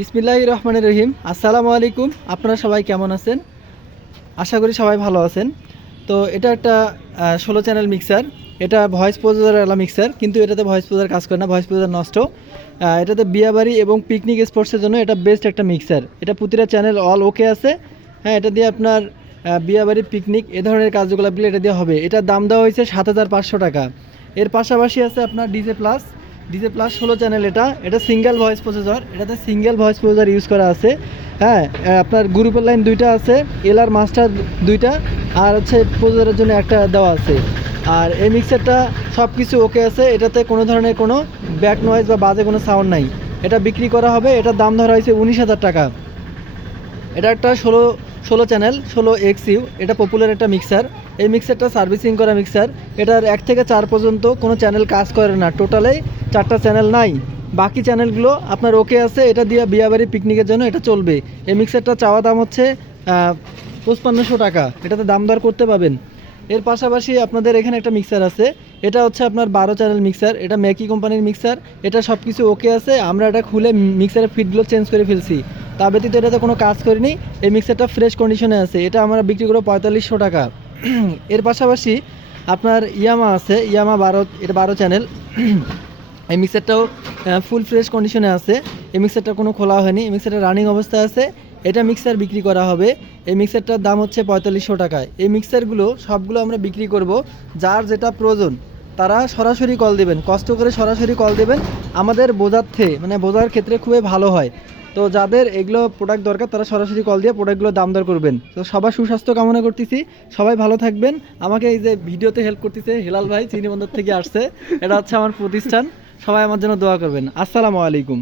বিসমিল্লাহ রহমানের রহিম। আসসালামু আলাইকুম। আপনারা সবাই কেমন আছেন? আশা করি সবাই ভালো আছেন। তো এটা একটা ষোলো চ্যানেল মিক্সার এটা ভয়েস প্রযোজার এলা মিক্সার কিন্তু এটাতে ভয়েস প্রযোজার কাজ করে না ভয়েস প্রযোজার নষ্ট। এটাতে বিয়াবাড়ি এবং পিকনিক স্পোর্টসের জন্য এটা বেস্ট একটা মিক্সার এটা প্রতিটা চ্যানেল অল ওকে আছে। হ্যাঁ এটা দিয়ে আপনার বিয়াবাড়ি পিকনিক এ ধরনের কাজগুলো আপনি এটা দিয়ে হবে। এটার দাম দেওয়া হয়েছে সাত হাজার পাঁচশো টাকা। এর পাশাপাশি আছে আপনার ডিজে প্লাস ডিজে প্লাস ষোলো চ্যানেল এটা। এটা সিঙ্গেল ভয়েস প্রসেসর এটাতে সিঙ্গেল ভয়েস প্রসেসর ইউজ করা আছে। হ্যাঁ আপনার গ্রুপের লাইন দুইটা আছে এল আর মাস্টার দুইটা, আর হচ্ছে প্রসেসরের জন্য একটা দেওয়া আছে। আর এই মিক্সারটা সব কিছু ওকে আছে, এটাতে কোনো ধরনের কোনো ব্যাক নয়েজ বা বাজে কোনো সাউন্ড নাই। এটা বিক্রি করা হবে, এটার দাম ধরা হয়েছে উনিশ হাজার টাকা। এটা একটা ষোলো ষোলো চ্যানেল ষোলো এক্স ইউ এটা পপুলার একটা মিক্সার এই মিক্সারটা সার্ভিসিং করা মিক্সার এটার এক থেকে চার পর্যন্ত কোনো চ্যানেল কাজ করে না। টোটালে চারটা চ্যানেল নাই। বাকি চ্যানেলগুলো আপনার ওকে আছে, এটা দিয়ে বিয়াবাড়ি পিকনিকের জন্য এটা চলবে। এই মিক্সারটা চাওয়া দাম হচ্ছে পঁচপান্নশো টাকা। এটাতে দাম দর করতে পাবেন। এর পাশাপাশি আপনাদের এখানে একটা মিক্সার আছে। এটা হচ্ছে আপনার বারো চ্যানেল মিক্সার এটা ম্যাকি কোম্পানির মিক্সার এটা সব কিছু ওকে আছে। আমরা এটা খুলে মিক্সারের ফিটগুলো চেঞ্জ করে ফেলছি। তা ব্যতীত এটাতে কোনো কাজ করিনি। এই মিক্সারটা ফ্রেশ কন্ডিশনে আছে। এটা আমরা বিক্রি করব পঁয়তাল্লিশশো টাকা। এর পাশাপাশি আপনার ইয়ামা আছে, ইয়ামা বারো, এটা বারো চ্যানেল এই মিক্সারটাও ফুল ফ্রেশ কন্ডিশনে আছে। এই মিক্সারটা কোনো খোলা হয়নি। এই মিক্সারটা রানিং অবস্থায় আছে। এটা মিক্সার বিক্রি করা হবে। এই মিক্সারটার দাম হচ্ছে পঁয়তাল্লিশশো টাকায় এই মিক্সারগুলো সবগুলো আমরা বিক্রি করব। যার যেটা প্রয়োজন, তারা সরাসরি কল দেবেন। কষ্ট করে সরাসরি কল দেবেন। আমাদের বোঝার্থে মানে বোঝার ক্ষেত্রে খুবই ভালো হয়। তো যাদের এগুলো প্রোডাক্ট দরকার, তারা সরাসরি কল দিয়ে প্রোডাক্টগুলো দাম দর করবেন। তো সবার সুস্বাস্থ্য কামনা করতেছি। সবাই ভালো থাকবেন। আমাকে এই যে ভিডিওতে হেল্প করতেছে হেলাল ভাই চিনি বন্দর থেকে আসছে, এটা হচ্ছে আমার প্রতিষ্ঠান। সবাই আমার জন্য দোয়া করবেন। আসসালামু আলাইকুম।